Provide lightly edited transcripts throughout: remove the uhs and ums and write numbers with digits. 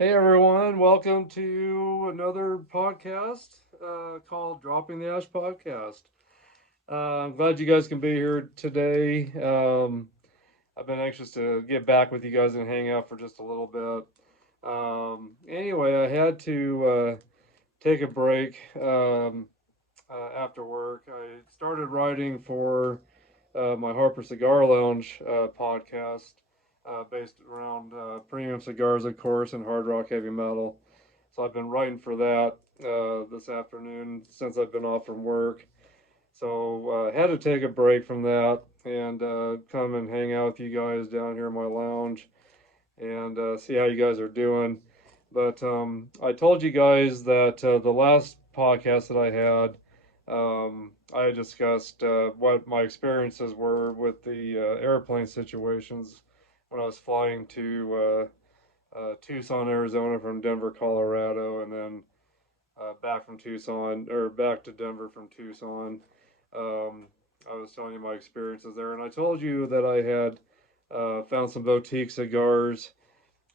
Hey everyone, welcome to another podcast called Dropping the Ash Podcast. I'm glad you guys can be here today. I've been anxious to get back with you guys and hang out for just a little bit. Anyway, I had to take a break after work. I started writing for my Harper Cigar Lounge podcast based around premium cigars, of course, and hard rock heavy metal. So I've been writing for that this afternoon since I've been off from work. So I had to take a break from that and come and hang out with you guys down here in my lounge and see how you guys are doing. But I told you guys that the last podcast that I discussed what my experiences were with the airplane situations when I was flying to Tucson, Arizona from Denver, Colorado, and then back from Tucson or back to Denver from Tucson. Um, I was telling you my experiences there, and I told you that I had found some boutique cigars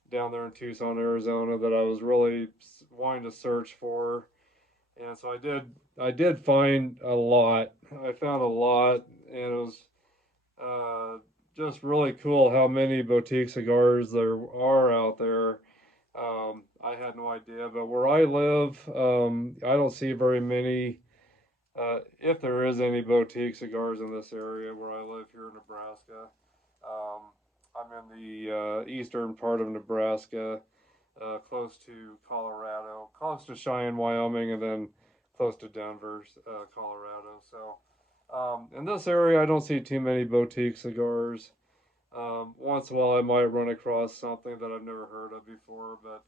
down there in Tucson, Arizona that I was really wanting to search for. And so I did. I did find a lot. I found a lot, and it was uh, just really cool how many boutique cigars there are out there. I had no idea, but where I live, I don't see very many. If there is any boutique cigars in this area where I live here in Nebraska, um, I'm in the eastern part of Nebraska, close to Colorado, close to Cheyenne, Wyoming, and then close to Denver, Colorado. So in this area, I don't see too many boutique cigars. Once in a while, I might run across something that I've never heard of before, but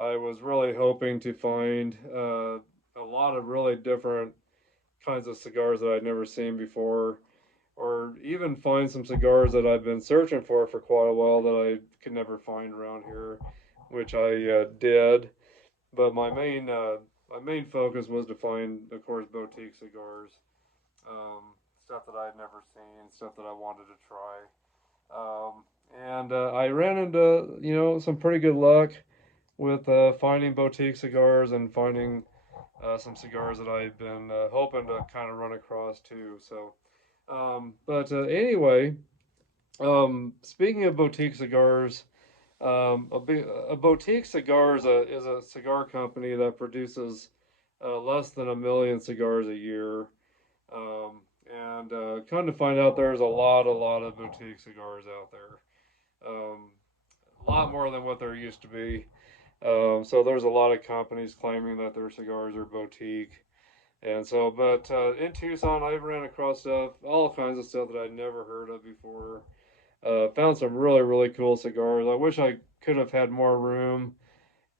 I was really hoping to find a lot of really different kinds of cigars that I'd never seen before, or even find some cigars that I've been searching for quite a while that I could never find around here, which I did. But my main focus was to find, of course, boutique cigars, stuff that I had never seen, stuff that I wanted to try. And I ran into some pretty good luck with finding boutique cigars and finding some cigars that I've been hoping to kind of run across too. So, but anyway, speaking of boutique cigars, a boutique cigar is a cigar company that produces less than 1 million cigars a year. And come to find out, there's a lot of boutique cigars out there. A lot more than what there used to be. So there's a lot of companies claiming that their cigars are boutique. And so, but in Tucson, I ran across stuff, all kinds of stuff that I'd never heard of before. Found some really, really cool cigars. I wish I could have had more room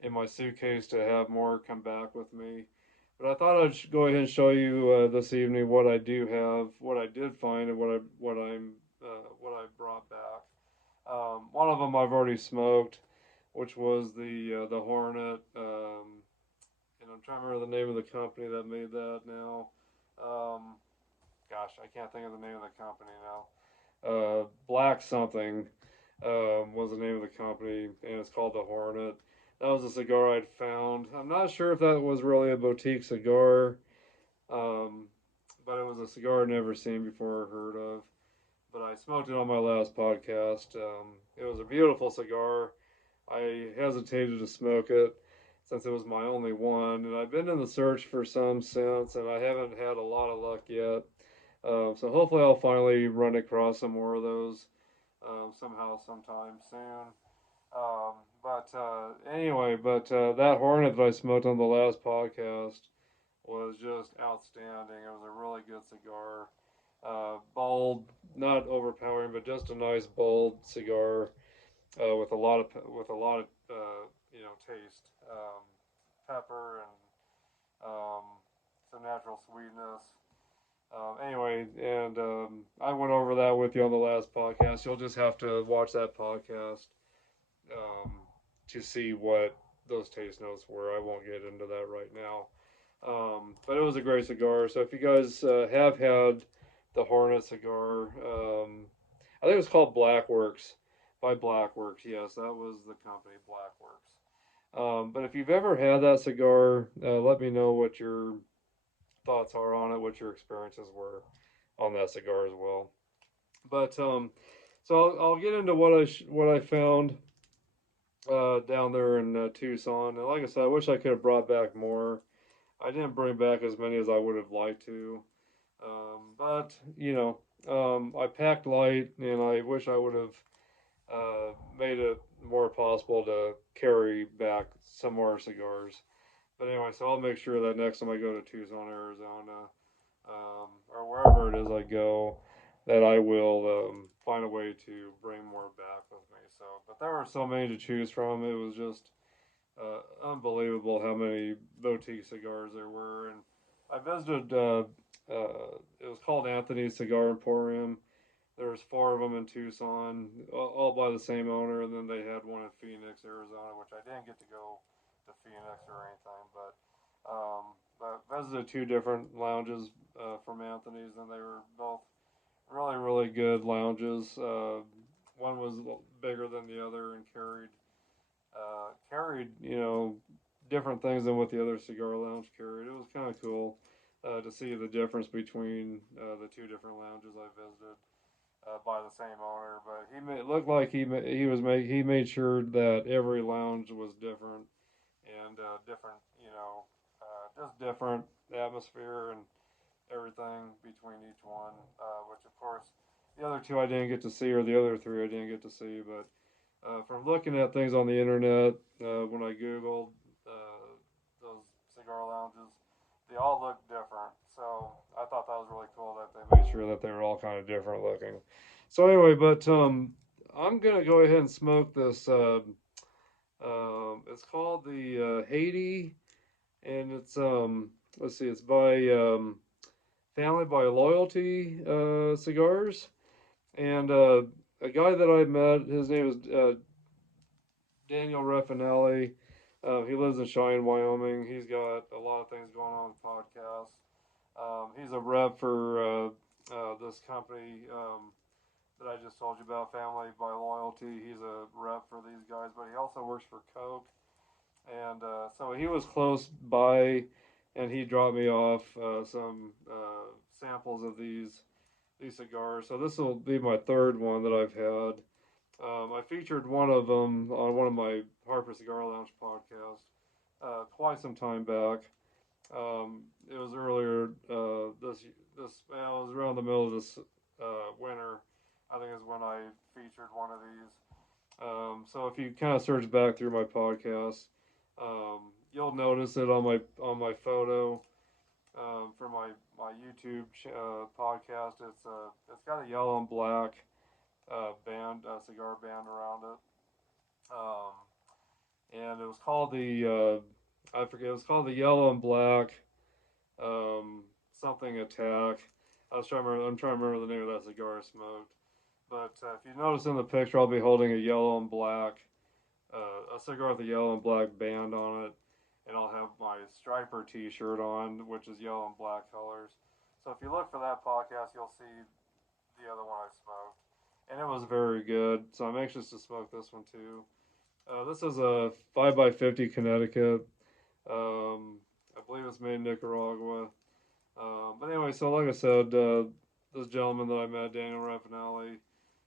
in my suitcase to have more come back with me. But I thought I'd go ahead and show you this evening what I do have, what I did find, and what I brought back. One of them I've already smoked, which was the Hornet. And I'm trying to remember the name of the company that made that now. Um, Gosh, I can't think of the name of the company now. Black something was the name of the company, and it's called the Hornet. That was a cigar I'd found. I'm not sure if that was really a boutique cigar, um, but it was a cigar I'd never seen before or heard of. But I smoked it on my last podcast. It was a beautiful cigar. I hesitated to smoke it since it was my only one, and I've been in the search for some since, and I haven't had a lot of luck yet. So hopefully I'll finally run across some more of those somehow, sometime soon. But anyway, that Hornet that I smoked on the last podcast was just outstanding. It was a really good cigar. Bold, not overpowering, but just a nice bold cigar with a lot of taste, pepper and some natural sweetness. Anyway, and I went over that with you on the last podcast. You'll just have to watch that podcast um, to see what those taste notes were. I won't get into that right now. But it was a great cigar. So if you guys have had the Hornet cigar, I think it was called Blackworks by Blackworks. Yes, that was the company, Blackworks. But if you've ever had that cigar, let me know what your thoughts are on it, what your experiences were on that cigar as well. But so I'll get into what I found down there in Tucson. And like I said, I wish I could have brought back more. I didn't bring back as many as I would have liked to. But I packed light, and I wish I would have made it more possible to carry back some more cigars. But anyway, so I'll make sure that next time I go to Tucson, Arizona, or wherever it is I go, that I will find a way to bring more back with me. So, but there were so many to choose from. It was just unbelievable how many boutique cigars there were. And I visited. It was called Anthony's Cigar Emporium. There was four of them in Tucson, all by the same owner, and then they had one in Phoenix, Arizona, which I didn't get to go to Phoenix or anything, but I visited two different lounges from Anthony's, and they were both really, really good lounges. One was bigger than the other and carried different things than what the other cigar lounge carried. It was kind of cool to see the difference between the two different lounges I visited by the same owner. But looked like he made sure that every lounge was different and different, just different atmosphere and everything between each one. Which of course the other two I didn't get to see, or the other three I didn't get to see, but. From looking at things on the internet, when I Googled those cigar lounges, they all look different. So I thought that was really cool that they made sure that they were all kind of different looking. So anyway, but I'm gonna go ahead and smoke this. It's called the Haiti, and it's let's see, it's by Family by Loyalty Cigars, and a guy that I met, his name is Daniel Raffinelli. He lives in Cheyenne, Wyoming. He's got a lot of things going on with podcasts. He's a rep for this company that I just told you about, Family by Loyalty. He's a rep for these guys, but he also works for Coke. And so he was close by, and he dropped me off some samples of these cigars. So this will be my third one that I've had. I featured one of them on one of my Harper Cigar Lounge podcasts quite some time back. It was earlier it was around the middle of this winter. I think is when I featured one of these. So if you kind of search back through my podcast, you'll notice it on my photo for my YouTube podcast. It's got a yellow and black cigar band around it. Um, and it was called I forget, it was called the Yellow and Black something Attack. I'm trying to remember the name of that cigar I smoked. But if you notice in the picture, I'll be holding a yellow and black, a cigar with a yellow and black band on it, and I'll have my Striper T-shirt on, which is yellow and black colors. So if you look for that podcast, you'll see the other one I smoked, and it was very good. So I'm anxious to smoke this one too. This is a 5x50 Connecticut. I believe it's made in Nicaragua. But anyway, so like I said, this gentleman that I met, Daniel Raffinelli,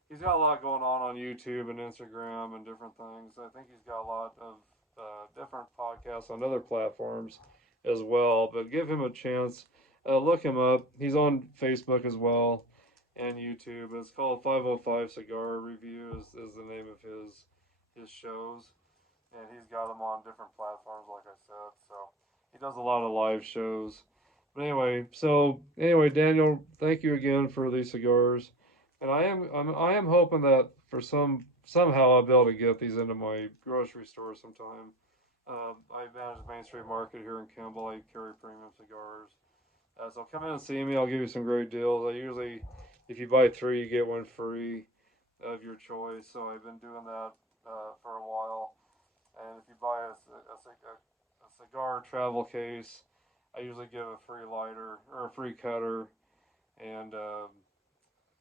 he's got a lot going on YouTube and Instagram and different things. I think he's got a lot of different podcasts on other platforms as well. But give him a chance. Look him up. He's on Facebook as well and YouTube. It's called 505 Cigar Review is the name of his shows, and he's got them on different platforms, like I said. So he does a lot of live shows. But anyway, Daniel, thank you again for these cigars, and I am hoping that somehow I'll be able to get these into my grocery store sometime. I manage Main Street Market here in Kimball. I carry premium cigars. So come in and see me. I'll give you some great deals. I usually, if you buy three, you get one free of your choice. So I've been doing that for a while. And if you buy a cigar travel case, I usually give a free lighter or a free cutter, and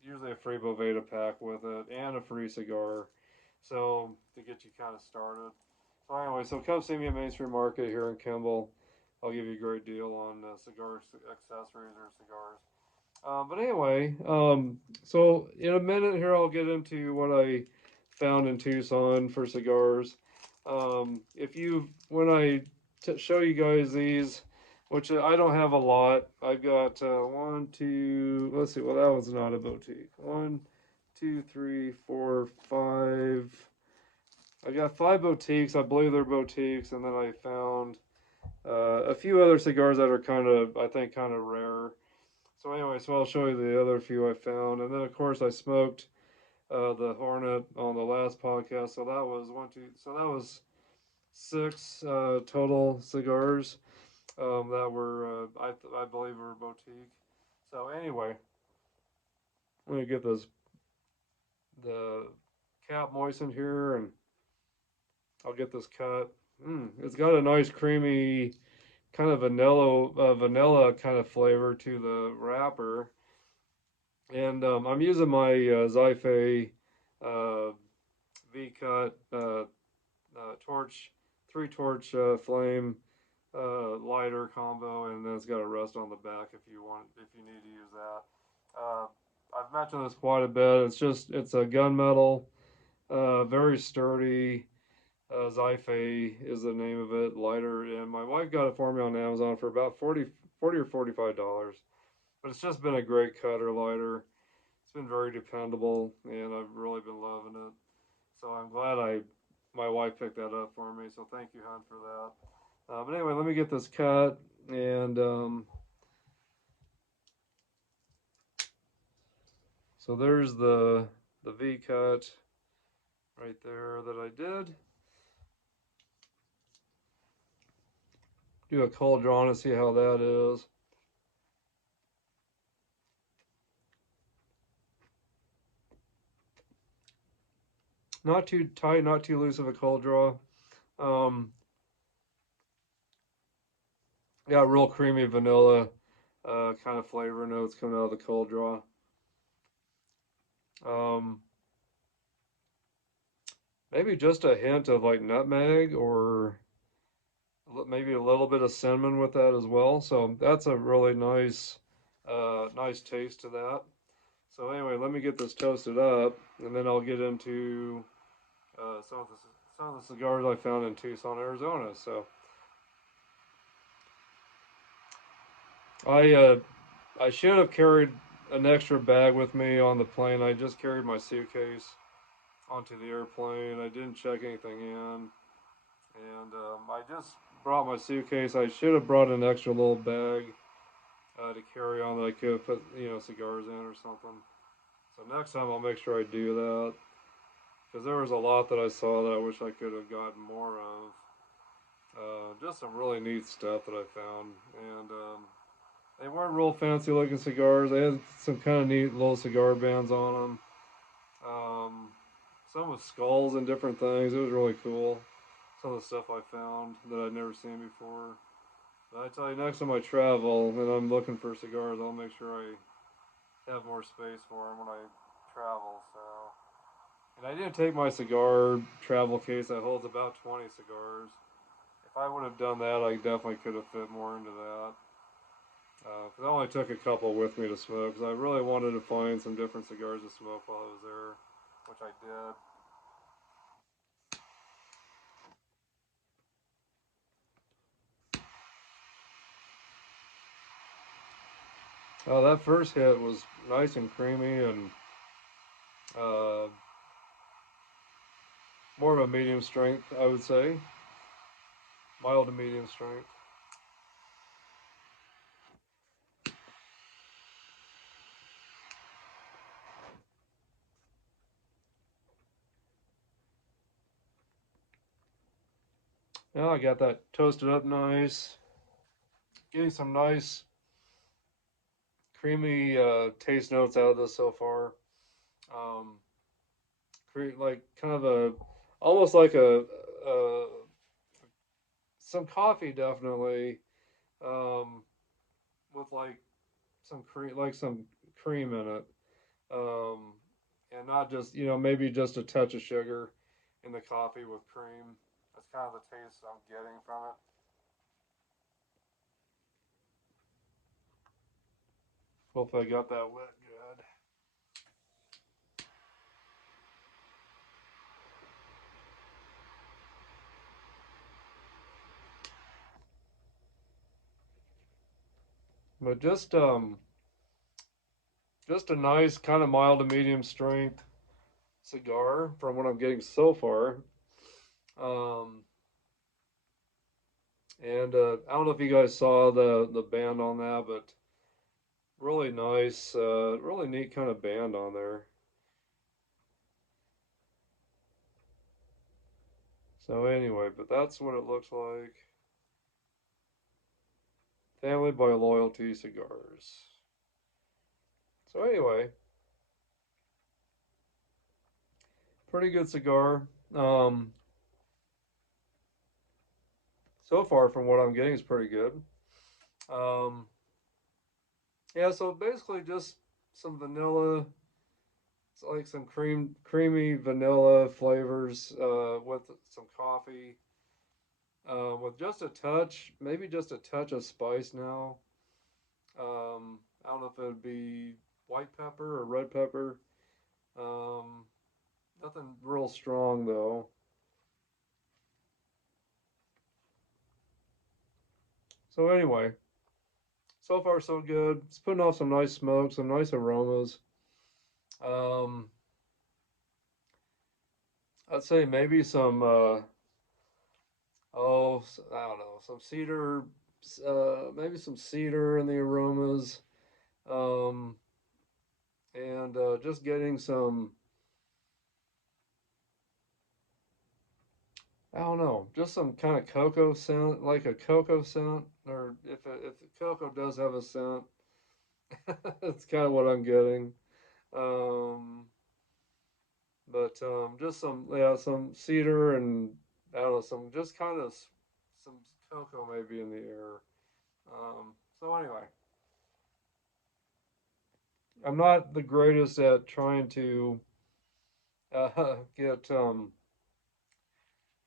usually a free Boveda pack with it, and a free cigar. So to get you kind of started. So anyway, so come see me at Main Street Market here in Kimball. I'll give you a great deal on cigar accessories or cigars. But anyway, so in a minute here, I'll get into what I found in Tucson for cigars. If you, when I show you guys these, which I don't have a lot, I've got one, two, let's see, well, that one's not a boutique. One, two, three, four, five. I got five boutiques. I believe they're boutiques, and then I found a few other cigars that are kind of, I think, kind of rare. So anyway, so I'll show you the other few I found, and then of course I smoked the Hornet on the last podcast. So that was one, two. So that was six total cigars that were I believe were boutique. So anyway, let me get this the cap moistened here, and I'll get this cut. It's got a nice creamy kind of vanilla kind of flavor to the wrapper. And I'm using my Zyphe uh, V-cut torch, three torch flame lighter combo, and then it's got a rest on the back if you need to use that. I've mentioned this quite a bit. It's a gunmetal, very sturdy. Zyphe is the name of it, lighter, and my wife got it for me on Amazon for about 40 or $45. But it's just been a great cutter lighter. It's been very dependable, and I've really been loving it. So I'm glad my wife picked that up for me. So thank you, hon, for that. But anyway, let me get this cut, and so there's the V cut right there that I did. Do a cold draw to see how that is. Not too tight, not too loose of a cold draw. Um, got real creamy vanilla kind of flavor notes coming out of the cold draw. Um, maybe just a hint of like nutmeg or maybe a little bit of cinnamon with that as well. So that's a really nice taste to that. So anyway, let me get this toasted up, and then I'll get into some of the cigars I found in Tucson, Arizona. So I uh, I should have carried an extra bag with me on the plane. I just carried my suitcase onto the airplane. I didn't check anything in, and I just brought my suitcase. I should have brought an extra little bag to carry on that I could put cigars in or something. So next time I'll make sure I do that because there was a lot that I saw that I wish I could have gotten more of. Just some really neat stuff that I found, and they weren't real fancy looking cigars. They had some kind of neat little cigar bands on them. Some with skulls and different things. It was really cool. Some of the stuff I found that I'd never seen before. But I tell you, next time I travel and I'm looking for cigars, I'll make sure I have more space for them when I travel. So, and I didn't take my cigar travel case that holds about 20 cigars. If I would have done that, I definitely could have fit more into that. Because I only took a couple with me to smoke. Because I really wanted to find some different cigars to smoke while I was there, which I did. That first hit was nice and creamy and uh, more of a medium strength, I would say. Mild to medium strength. Now I got that toasted up nice. Getting some nice creamy taste notes out of this so far. Um, like kind of almost like a some coffee definitely, um, with like some cream in it, and not just maybe just a touch of sugar in the coffee with cream. That's kind of the taste I'm getting from it. Hopefully I got that lit good. But just a nice kind of mild to medium strength cigar from what I'm getting so far. Um, and I don't know if you guys saw the band on that, but really nice, really neat kind of band on there. So anyway, but that's what it looks like. Family by Loyalty Cigars. So anyway, pretty good cigar. Um, so far from what I'm getting is pretty good. Um, yeah, so basically just some vanilla. It's like some creamy vanilla flavors with some coffee, with just a touch, maybe just a touch of spice now. I don't know if it would be white pepper or red pepper. Um, Nothing real strong though. So anyway, so far so good. It's putting off some nice smoke, some nice aromas. Um, I'd say maybe some I don't know, some cedar, maybe some cedar in the aromas. Um, and just getting some, I don't know, just some kind of cocoa scent, like a cocoa scent, or if the cocoa does have a scent, that's kind of what I'm getting. Um, but just some, yeah, some cedar and I don't know, some just kind of some cocoa maybe in the air. So anyway, I'm not the greatest at trying to get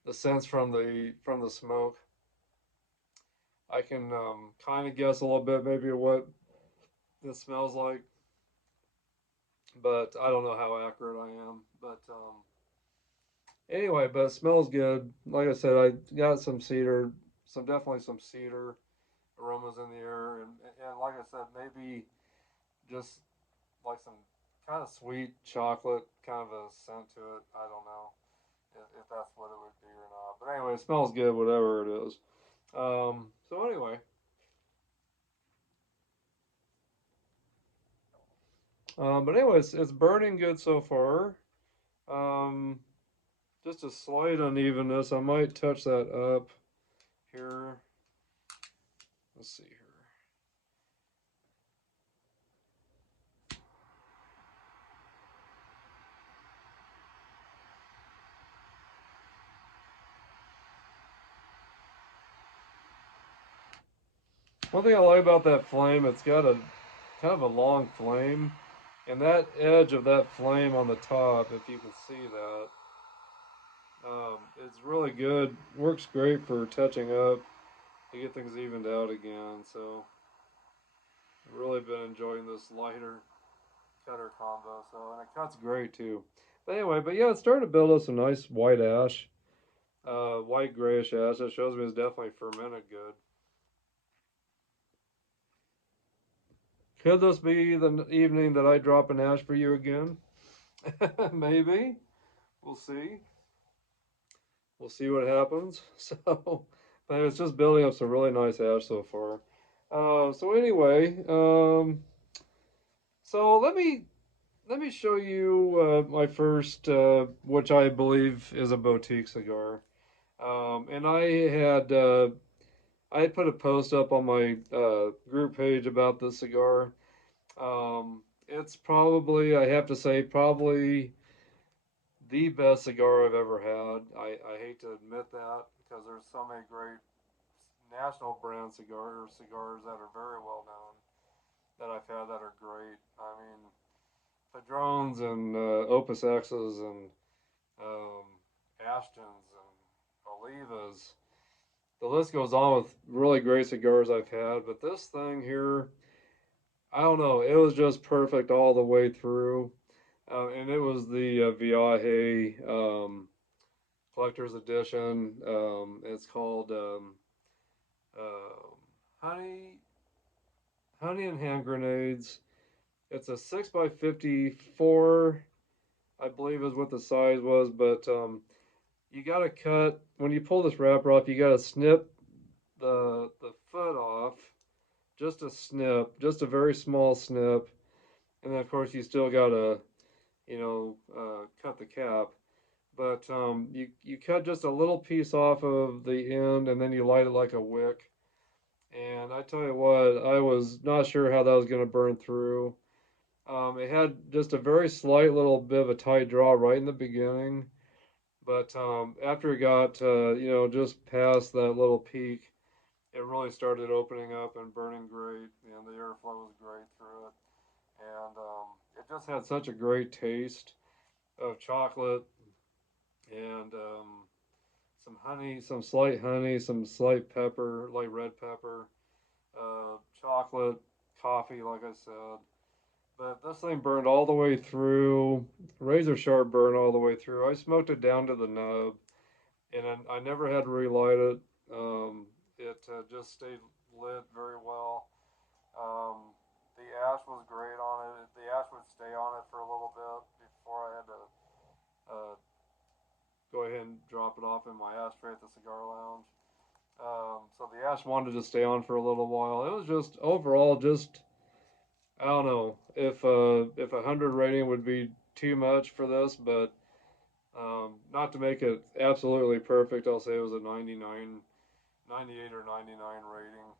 the sense from the smoke. I can kind of guess a little bit maybe what it smells like, but I don't know how accurate I am. But anyway, but it smells good. Like I said, I got some cedar, some definitely some cedar aromas in the air, and like I said, maybe just like some kind of sweet chocolate kind of a scent to it. I don't know if that's what it would be or not. But anyway, it smells good, whatever it is. So anyway, but anyway, it's burning good so far. Um, just a slight unevenness. I might touch that up here. Let's see here. One thing I like about that flame, it's got a kind of a long flame, and that edge of that flame on the top, if you can see that, it's really good. Works great for touching up to get things evened out again. So, I've really been enjoying this lighter cutter combo. So, and it cuts great too. But anyway, but yeah, it's starting to build up some nice white ash, white grayish ash. That shows me it's definitely fermented good. Could this be the evening that I drop an ash for you again? Maybe. We'll see. We'll see what happens. So, but it's just building up some really nice ash so far. So anyway, so let me show you my first, which I believe is a boutique cigar. And I had put a post up on my group page about this cigar. It's probably, I have to say, probably the best cigar I've ever had. I hate to admit that because there's so many great national brand cigars that are very well known that I've had that are great. I mean, Padrones and Opus X's and um, Ashtons Olivas. The list goes on with really great cigars I've had, but this thing here, I don't know, it was just perfect all the way through. And it was the Viaje collector's edition. It's called um Honey, Honey and Hand Grenades. It's a 6 by 54, I believe is what the size was, but you gotta cut when you pull this wrapper off. You gotta snip the foot off, just a snip, just a very small snip, and then of course you still gotta cut the cap. But you cut just a little piece off of the end, and then you light it like a wick. And I tell you what, I was not sure how that was gonna burn through. It had just a very slight little bit of a tight draw right in the beginning, but after it got just past that little peak, it really started opening up and burning great, and the airflow was great through it, and it just had such a great taste of chocolate and some honey, some slight pepper, like red pepper, chocolate, coffee, like I said. But this thing burned all the way through, razor sharp burn all the way through. I smoked it down to the nub, and I never had to relight it. It just stayed lit very well. The ash was great on it. The ash would stay on it for a little bit before I had to uh, go ahead and drop it off in my ashtray at the cigar lounge. So the ash wanted to stay on for a little while. It was just overall just I don't know if 100 rating would be too much for this, but not to make it absolutely perfect, I'll say it was a 99, 98 or 99 rating.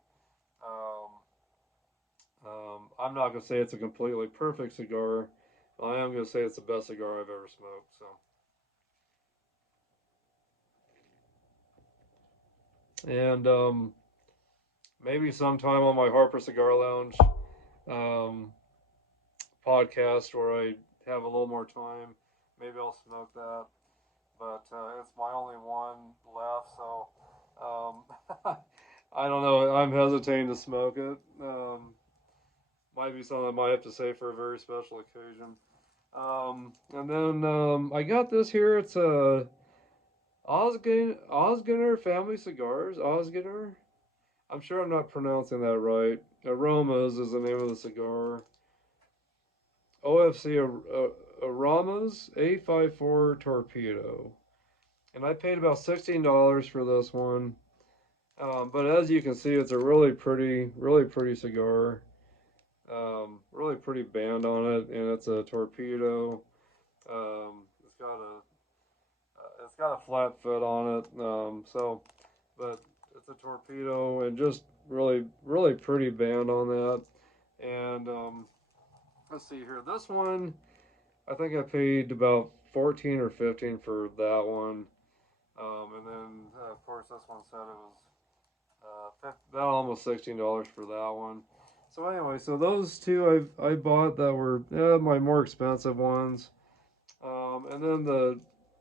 Um, I'm not gonna say it's a completely perfect cigar. I am gonna say it's the best cigar I've ever smoked. So, and maybe sometime on my Harper Cigar Lounge um, podcast where I have a little more time, maybe I'll smoke that. But it's my only one left, so I don't know. I'm hesitating to smoke it. Might be something I might have to say for a very special occasion. And then I got this here. It's a Osgener Family Cigars. Osgener. I'm sure I'm not pronouncing that right. Aromas is the name of the cigar. OFC Aromas A54 Torpedo. And I paid about $16 for this one. But as you can see, it's a really pretty cigar. Really pretty band on it, and it's a torpedo. It's got a flat foot on it. But it's a torpedo, and just really pretty band on that. And let's see here. This one, I think I paid about 14 or 15 for that one. And then of course this one said it was about almost $16 for that one. So anyway, so those two I bought that were my more expensive ones. And then the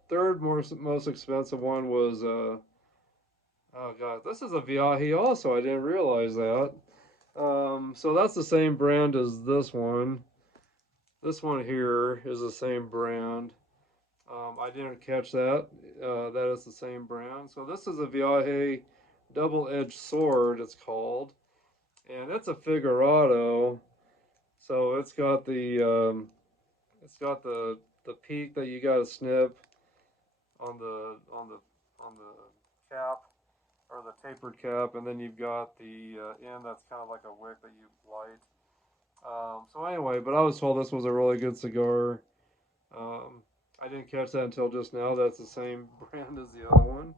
third most expensive one was oh god, this is a Viaje also. I didn't realize that. So that's the same brand as this one. This one here is the same brand. I didn't catch that. That is the same brand. So this is a Viaje double-edged sword. It's called, and it's a Figurado. So it's got the peak that you got to snip on the cap or the tapered cap, and then you've got the end that's kind of like a wick that you light. So anyway, but I was told this was a really good cigar. Um, I didn't catch that until just now. That's the same brand as the other one.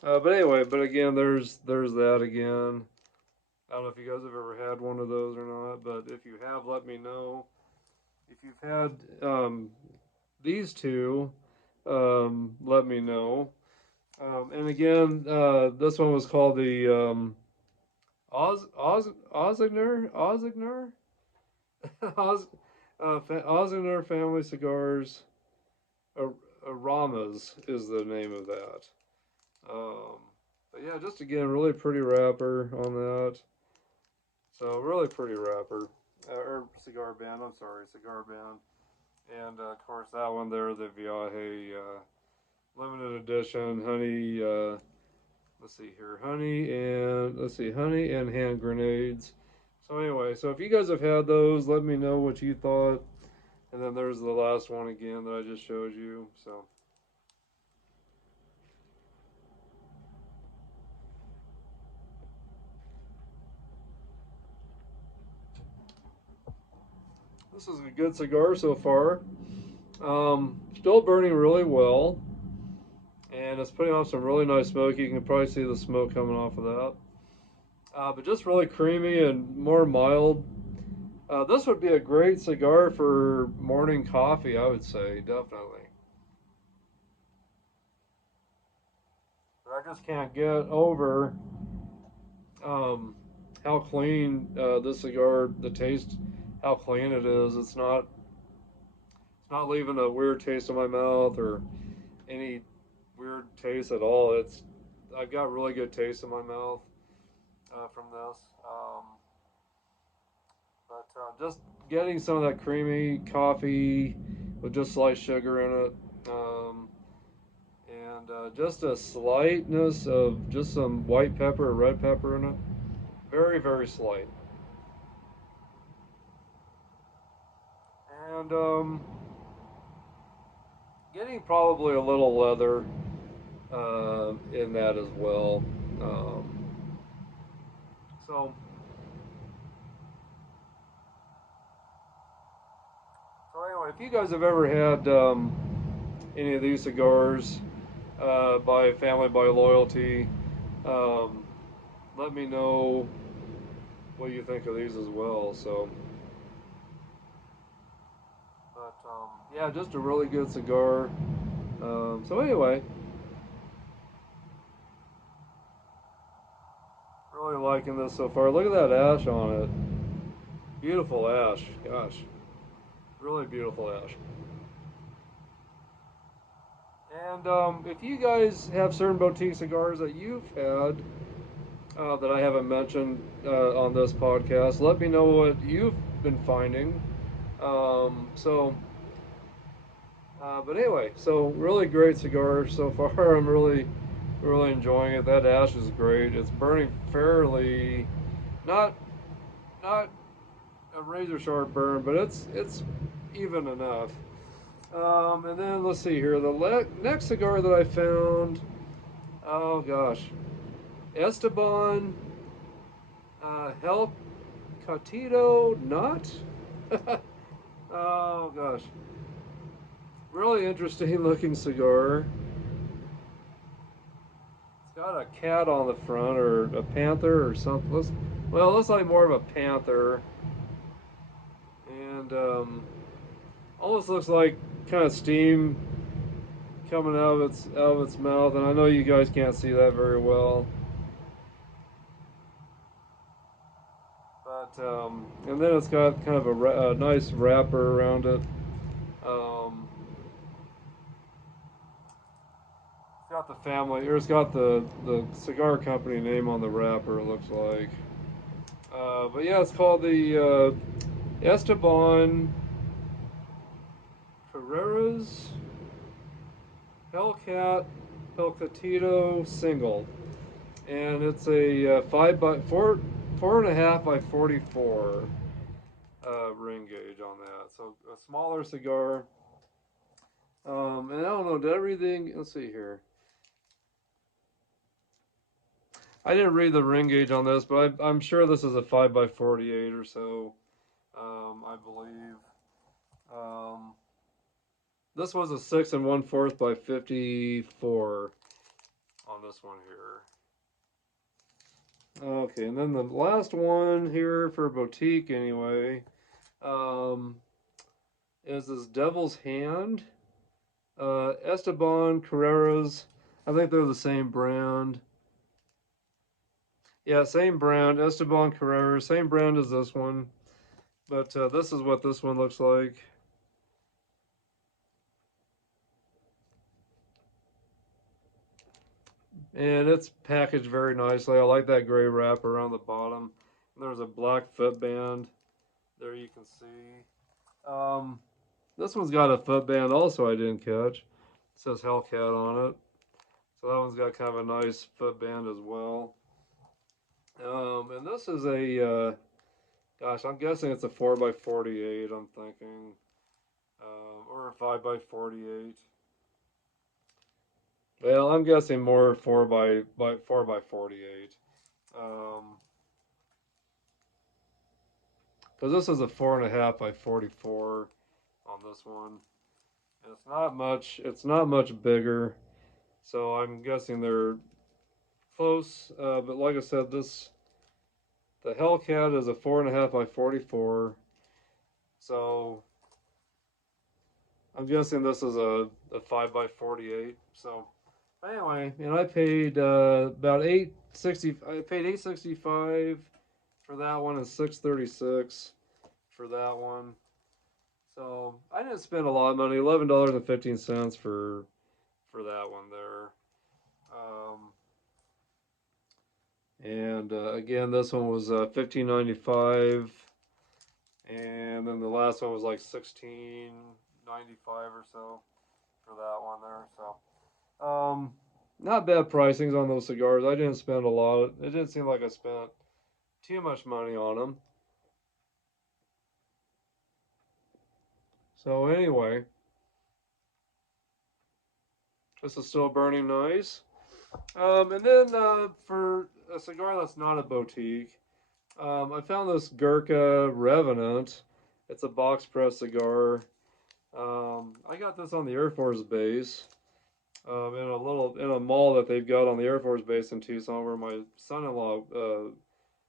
But anyway, but again, there's that again. I don't know if you guys have ever had one of those or not, but if you have, let me know. If you've had these two, let me know. And again, this one was called the Ozigner Oz, Ozigner Family Cigars. Aramas is the name of that. Um, but yeah, just again, really pretty wrapper on that. So really pretty wrapper, or cigar band. I'm sorry, cigar band. And of course that one there, the Viaje limited edition honey. Let's see here, honey and hand grenades. So anyway, so if you guys have had those, let me know what you thought. And then there's the last one again that I just showed you. So this is a good cigar so far. Still burning really well, and it's putting off some really nice smoke. You can probably see the smoke coming off of that. But just really creamy and more mild. This would be a great cigar for morning coffee, I would say, definitely. But I just can't get over um, how clean this cigar, the taste, how clean it is. It's not leaving a weird taste in my mouth or any weird taste at all. I've got really good taste in my mouth from this. But just getting some of that creamy coffee with just slight sugar in it, and just a slightness of just some white pepper or red pepper in it. Very, very slight. And getting probably a little leather in that as well. So, so anyway, if you guys have ever had any of these cigars by Family by Loyalty, um, let me know what you think of these as well. So, but yeah, just a really good cigar. So anyway, really liking this so far. Look at that ash on it. Beautiful ash. Gosh, really beautiful ash. And if you guys have certain boutique cigars that you've had that I haven't mentioned on this podcast, let me know what you've been finding. But anyway, so really great cigar so far. I'm really enjoying it. That ash is great. It's burning fairly, not not a razor sharp burn, but it's even enough. And then let's see here. The next cigar that I found, oh gosh, Esteban El Cotito Nut. Oh gosh, really interesting looking cigar. It's got a cat on the front, or a panther, or something. Well, it looks like more of a panther, and almost looks like kind of steam coming out of its mouth. And I know you guys can't see that very well, but and then it's got kind of a nice wrapper around it. Um, it's got the family, or it's got the cigar company name on the wrapper. It looks like, but yeah, it's called the Esteban Carreras Hellcat Hellcatito single, and it's a 4.5 by 44 ring gauge on that. So a smaller cigar. And I don't know, did everything? Let's see here. I didn't read the ring gauge on this, but I'm sure this is a 5 by 48 or so. I believe. Um, this was a 6 and 1/4 by 54 on this one here. Okay, and then the last one here for boutique anyway, um, is this Devil's Hand. Esteban Carreras. I think they're the same brand. Yeah, same brand. Esteban Carreras. Same brand as this one. But this is what this one looks like. and it's packaged very nicely. I like that gray wrap around the bottom. And there's a black footband there you can see. Um, this one's got a footband also I didn't catch. It says Hellcat on it. So that one's got kind of a nice footband as well. And this is a, gosh, I'm guessing it's a 4x48, I'm thinking. Or a 5x48. Well, I'm guessing more 4x48. Because this is a 4.5x44 on this one. And it's not much. It's not much bigger. So I'm guessing they're close. But like I said, the Hellcat is a 4.5x44. So I'm guessing this is a 5x48. So anyway, and I paid about 860. I paid 865 for that one and 636 for that one. So I didn't spend a lot of money. $11.15 for that one there. And again, this one was $15.95, and then the last one was like $16.95 or so for that one there. So not bad pricings on those cigars. I didn't spend a lot. It didn't seem like I spent too much money on them. So anyway, this is still burning nice. And then for a cigar that's not a boutique, I found this Gurkha Revenant. It's a box press cigar. I got this on the Air Force Base in a mall that they've got on the Air Force Base in Tucson, where my son-in-law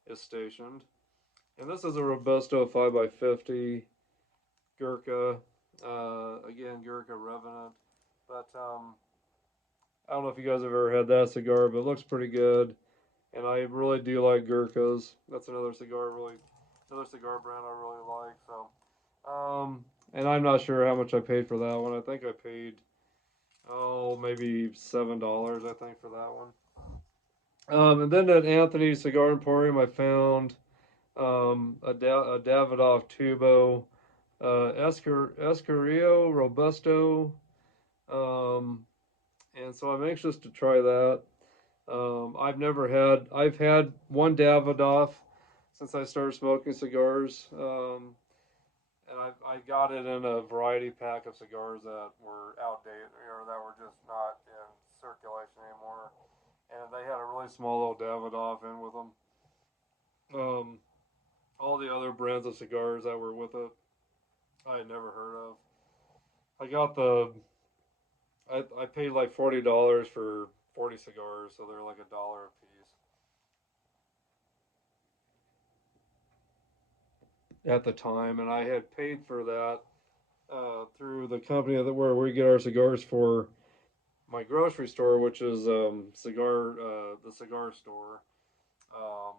is stationed. And this is a Robusto 5x50 Gurkha. Again, Gurkha Revenant. But I don't know if you guys have ever had that cigar, but it looks pretty good. And I really do like Gurkhas. That's another cigar brand I really like. So, and I'm not sure how much I paid for that one. I think I paid, maybe $7, I think, for that one. And then at Anthony's Cigar Emporium, I found a Davidoff Tubo, Escurillo Robusto, and so I'm anxious to try that. I've had one Davidoff since I started smoking cigars, and I got it in a variety pack of cigars that were outdated, or that were just not in circulation anymore. And they had a really small little Davidoff in with them. All the other brands of cigars that were with it, I had never heard of. I got I paid like $40 for 40 cigars, so they're like $1 a piece at the time, and I had paid for that through the company where we get our cigars for my grocery store, which is the cigar store, um,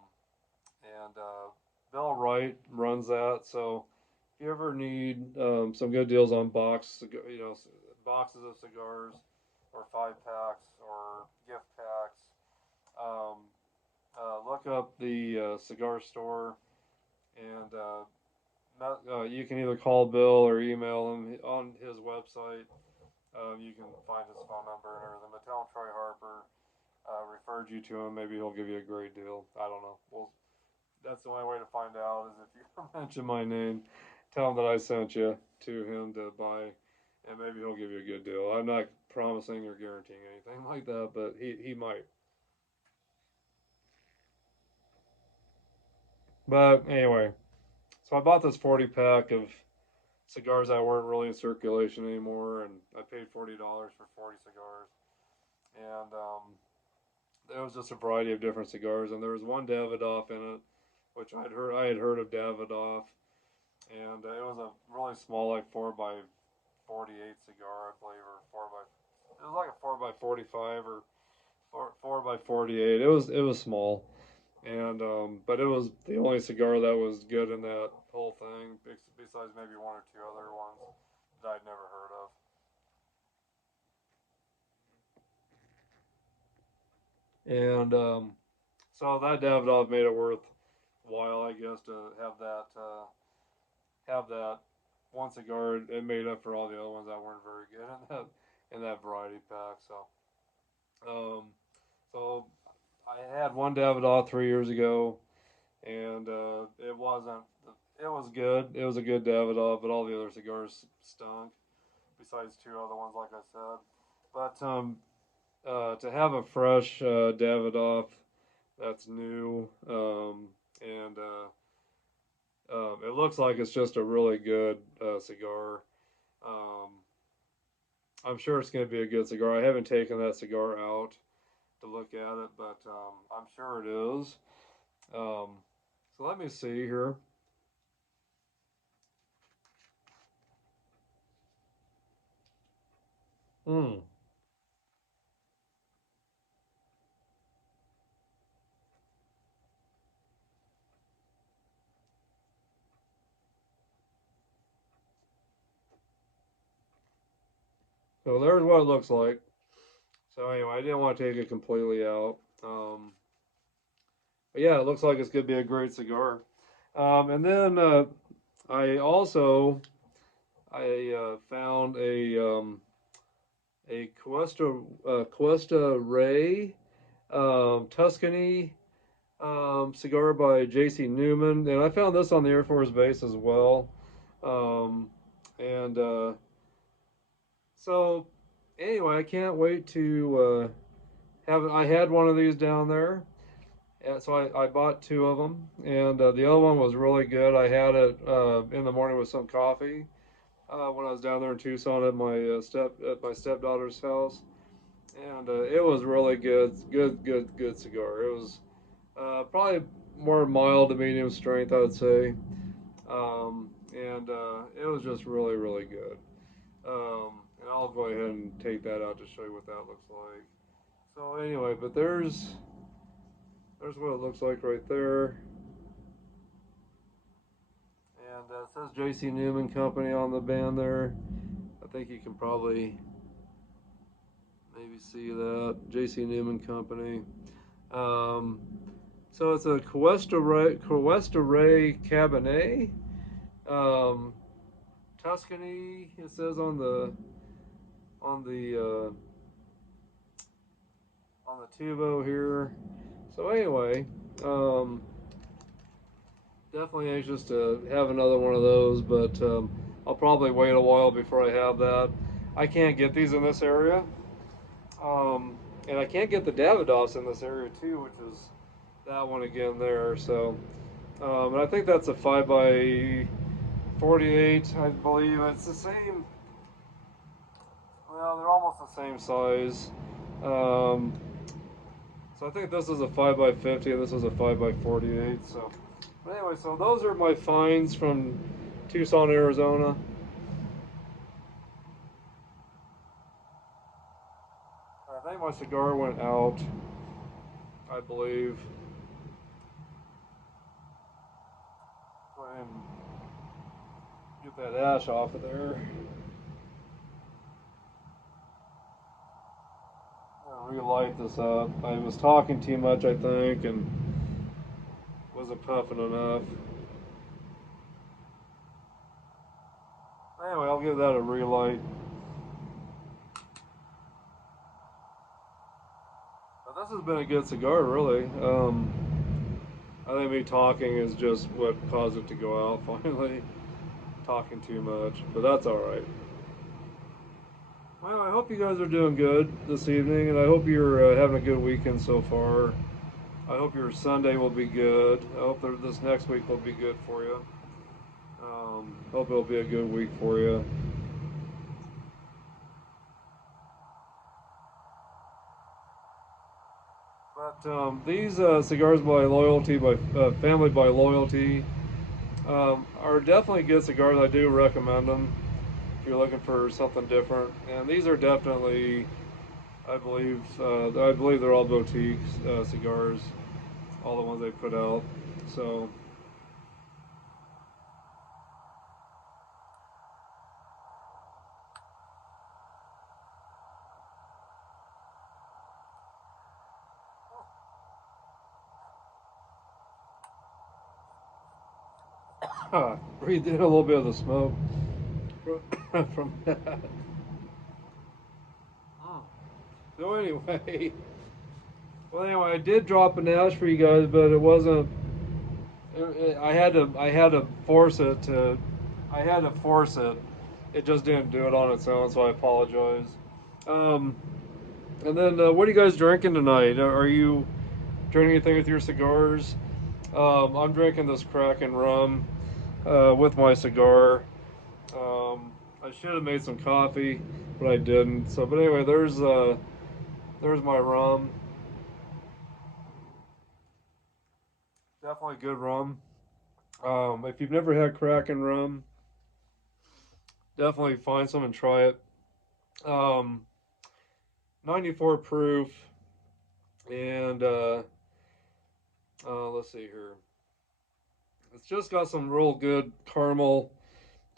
and Bill Wright runs that. So if you ever need some good deals on boxes of cigars, or 5 packs, or gift packs, um, look up the cigar store, and you can either call Bill or email him on his website. You can find his phone number and everything. But tell him Troy Harper referred you to him. Maybe he'll give you a great deal. I don't know. Well, that's the only way to find out is if you mention my name. Tell him that I sent you to him to buy, and maybe he'll give you a good deal. I'm not promising or guaranteeing anything like that, but he might. But anyway, so I bought this 40 pack of cigars that weren't really in circulation anymore, and I paid $40 for 40 cigars. And there was just a variety of different cigars, and there was one Davidoff in it, which I had heard of Davidoff, and it was a really small, like 4x48 cigar, I believe, or it was like a 4x45 or 4x48. It was small, and but it was the only cigar that was good in that whole thing, besides maybe one or two other ones that I'd never heard of. And so that Davidoff made it worthwhile, I guess, to have that one cigar. It made up for all the other ones that weren't very good in that variety pack. Um, so I had one Davidoff 3 years ago, and it wasn't. It was good. It was a good Davidoff, but all the other cigars stunk. Besides two other ones, like I said. But to have a fresh Davidoff that's new, and it looks like it's just a really good cigar. Um, I'm sure it's going to be a good cigar. I haven't taken that cigar out to look at it, but I'm sure it is. Um, so let me see here. Hmm. So there's what it looks like. So anyway, I didn't want to take it completely out. But yeah, it looks like it's going to be a great cigar. And then I found a Cuesta Ray Tuscany cigar by J.C. Newman, and I found this on the Air Force Base as well. Um, and so anyway, I can't wait to have it. I had one of these down there. And so I bought two of them, and the other one was really good. I had it in the morning with some coffee when I was down there in Tucson at my stepdaughter's house, and it was really good cigar. It was probably more mild to medium strength, I would say, and it was just really good. And I'll go ahead and take that out to show you what that looks like. So anyway, but there's what it looks like right there. And it says J.C. Newman Company on the band there. I think you can probably maybe see that. J.C. Newman Company. Um, so it's a Cuesta Ray Cabernet. Um, Tuscany, it says on the on the tubo here. So anyway, um, definitely anxious to have another one of those, but I'll probably wait a while before I have that. I can't get these in this area, and I can't get the Davidoffs in this area too, which is that one again there. So, and I think that's a 5 by 48, I believe. It's the same. Well, they're almost the same size. Um, so I think this is a 5 by 50 and this is a 5 by 48. So, but anyway, so those are my finds from Tucson, Arizona. I think my cigar went out, I believe. Go ahead and get that ash off of there. I'm gonna relight this up. I was talking too much, I think, and wasn't puffing enough. Anyway, I'll give that a relight. But this has been a good cigar, really. I think me talking is just what caused it to go out finally. Talking too much, but that's all right. Well, I hope you guys are doing good this evening, and I hope you're having a good weekend so far. I hope your Sunday will be good. I hope that this next week will be good for you. Hope it'll be a good week for you. But these cigars by Loyalty, by Family by Loyalty, are definitely good cigars. I do recommend them if you're looking for something different. And these are definitely, I believe they're all boutique cigars, all the ones they put out. So breathed in a little bit of the smoke from that. So anyway, well anyway, I did drop an ash for you guys, but it wasn't. I had to force it to. I had to force it. It just didn't do it on its own, so I apologize. Um, and then, what are you guys drinking tonight? Are you drinking anything with your cigars? I'm drinking this Kraken rum with my cigar. I should have made some coffee, but I didn't. So, but anyway, there's my rum. Definitely good rum. If you've never had Kraken rum, definitely find some and try it. Um, 94 proof, and let's see here. It's just got some real good caramel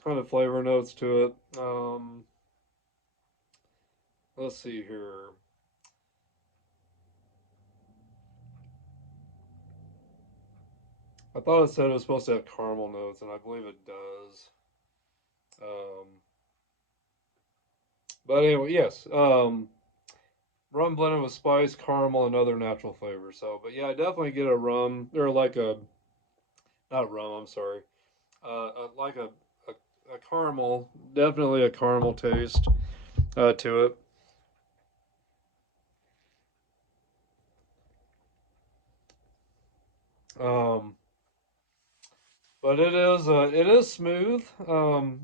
kind of flavor notes to it. Let's see here. I thought it said it was supposed to have caramel notes, and I believe it does. Um, but anyway, yes. Rum blended with spice, caramel, and other natural flavors. So, but yeah, I definitely get a rum or like a not rum. I'm sorry. Like a caramel. Definitely a caramel taste to it. Um, but it is smooth.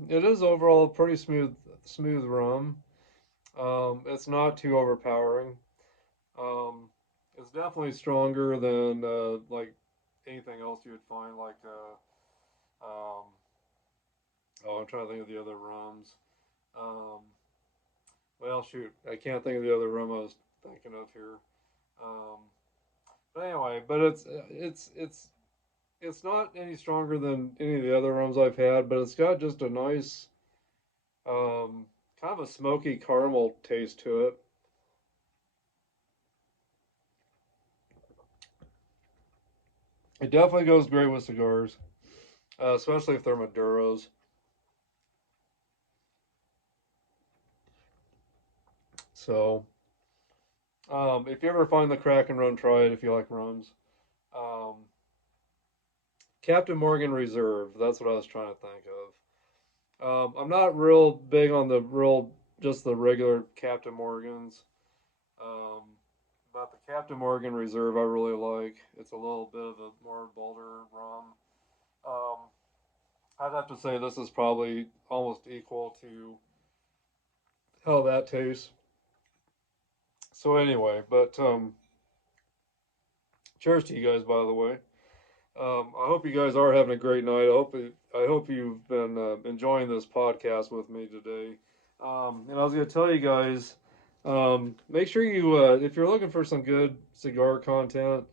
It is overall pretty smooth rum. It's not too overpowering. Um, it's definitely stronger than like anything else you would find. Like oh, I'm trying to think of the other rums. Um, well, shoot, I can't think of the other rum I was thinking of here. Um, but anyway, but it's not any stronger than any of the other rums I've had, but it's got just a nice um, kind of a smoky caramel taste to it. It definitely goes great with cigars, especially if they're Maduros. So, if you ever find the Kraken rum, try it if you like rums. Um, Captain Morgan Reserve, that's what I was trying to think of. I'm not real big on just the regular Captain Morgans. Um, but the Captain Morgan Reserve I really like. It's a little bit of a more bolder rum. Um, I'd have to say this is probably almost equal to how that tastes. So anyway, but cheers to you guys, by the way. I hope you guys are having a great night. I hope you've been enjoying this podcast with me today. And I was going to tell you guys, make sure you, if you're looking for some good cigar content,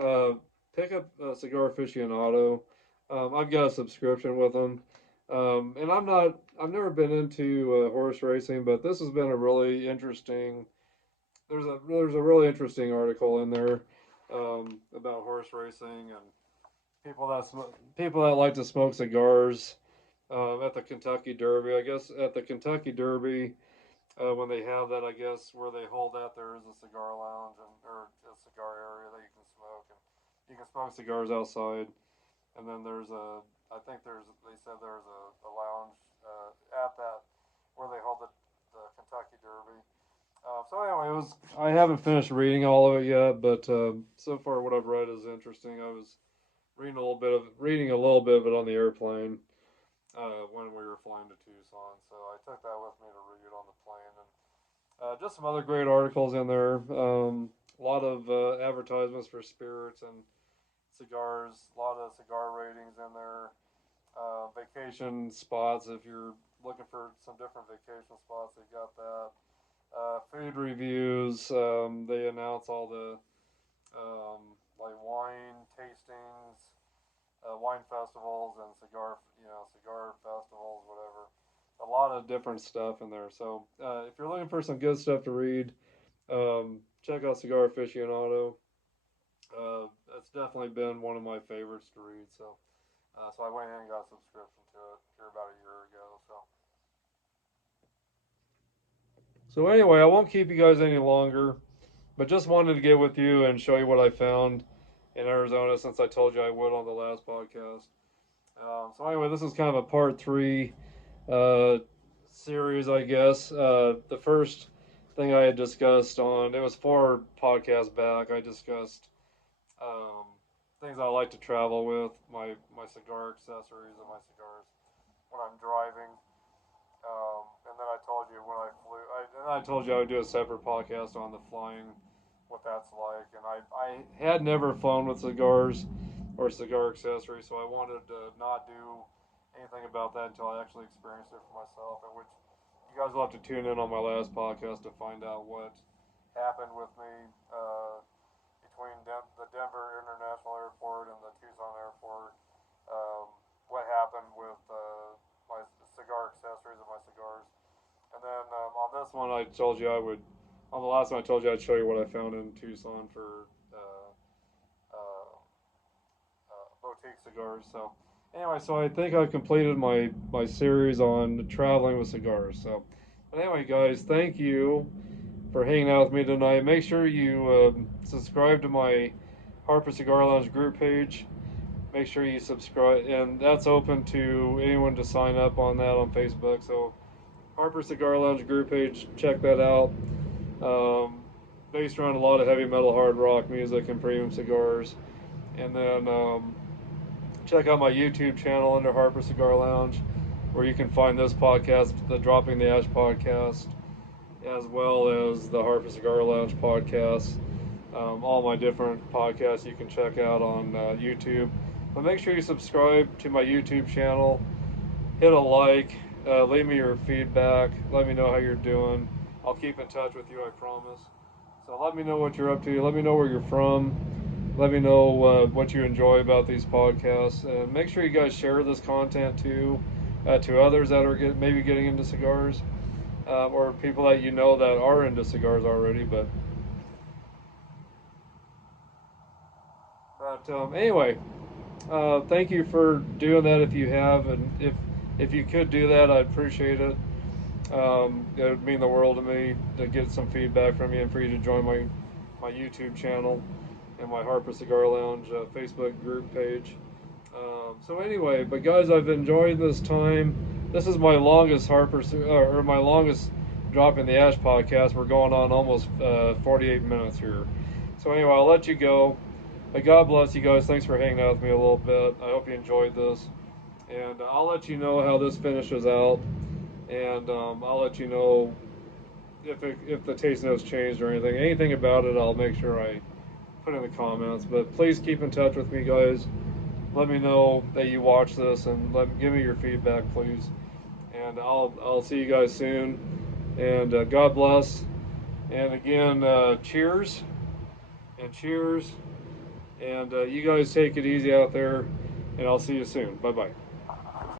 uh, pick up Cigar Aficionado. I've got a subscription with them. And I've never been into horse racing, but this has been a really interesting. There's a really interesting article in there about horse racing and people that like to smoke cigars at the Kentucky Derby. I guess at the Kentucky Derby, when they have that, I guess where they hold that, there is a cigar lounge or a cigar area that you can smoke, and you can smoke cigars outside. And then I think they said there's a lounge at that where they hold the Kentucky Derby. So anyway, I haven't finished reading all of it yet, but so far what I've read is interesting. I was reading a little bit of it on the airplane when we were flying to Tucson. So I took that with me to read on the plane, and just some other great articles in there. A lot of advertisements for spirits and cigars. A lot of cigar ratings in there. Vacation spots if you're looking for some different vacation spots. They got that. Food reviews. They announce all the like wine tastings, wine festivals and cigar festivals, whatever. A lot of different stuff in there. So if you're looking for some good stuff to read, check out Cigar Aficionado. It's definitely been one of my favorites to read. So So I went in and got a subscription to it here about a year ago. So anyway, I won't keep you guys any longer, but just wanted to get with you and show you what I found in Arizona, since I told you I would on the last podcast. So anyway, this is kind of a part three uh, series, I guess. The first thing I had discussed on, it was 4 podcasts back, I discussed um, things I like to travel with, my cigar accessories and my cigars when I'm driving. And then I told you when I flew, I told you I would do a separate podcast on the flying, what that's like. And I had never flown with cigars or cigar accessories, so I wanted to not do anything about that until I actually experienced it for myself. And which you guys will have to tune in on my last podcast to find out what happened with me between the Denver International Airport and the Tucson Airport. What happened with my cigar accessories and my cigars. And then on this one, I told you I would. On the last one, I told you I'd show you what I found in Tucson for boutique cigars. So anyway, so I think I completed my series on traveling with cigars. So, but anyway, guys, thank you for hanging out with me tonight. Make sure you subscribe to my Harper Cigar Lounge group page. Make sure you subscribe, and that's open to anyone to sign up on that on Facebook. So Harper Cigar Lounge group page, check that out. Based around a lot of heavy metal, hard rock music, and premium cigars. And then check out my YouTube channel under Harper Cigar Lounge, where you can find this podcast, the Dropping the Ash podcast, as well as the Harper Cigar Lounge podcast. All my different podcasts you can check out on YouTube. But make sure you subscribe to my YouTube channel, hit a like, leave me your feedback, let me know how you're doing. I'll keep in touch with you, I promise. So let me know what you're up to, let me know where you're from, let me know what you enjoy about these podcasts, and make sure you guys share this content too to others that are maybe getting into cigars, or people that you know that are into cigars already. But anyway, thank you for doing that if you have, and if you could do that, I'd appreciate it. It would mean the world to me to get some feedback from you and for you to join my YouTube channel and my Harper Cigar Lounge Facebook group page. So anyway, but guys, I've enjoyed this time. This is my longest or my longest Dropping the Ash podcast. We're going on almost 48 minutes here. So anyway, I'll let you go. But God bless you guys. Thanks for hanging out with me a little bit. I hope you enjoyed this. And I'll let you know how this finishes out. And I'll let you know if the taste notes changed or anything about it. I'll make sure I put in the comments. But please keep in touch with me, guys. Let me know that you watch this and give me your feedback, please. And I'll see you guys soon. And God bless. And again, cheers and cheers. And you guys take it easy out there. And I'll see you soon. Bye bye.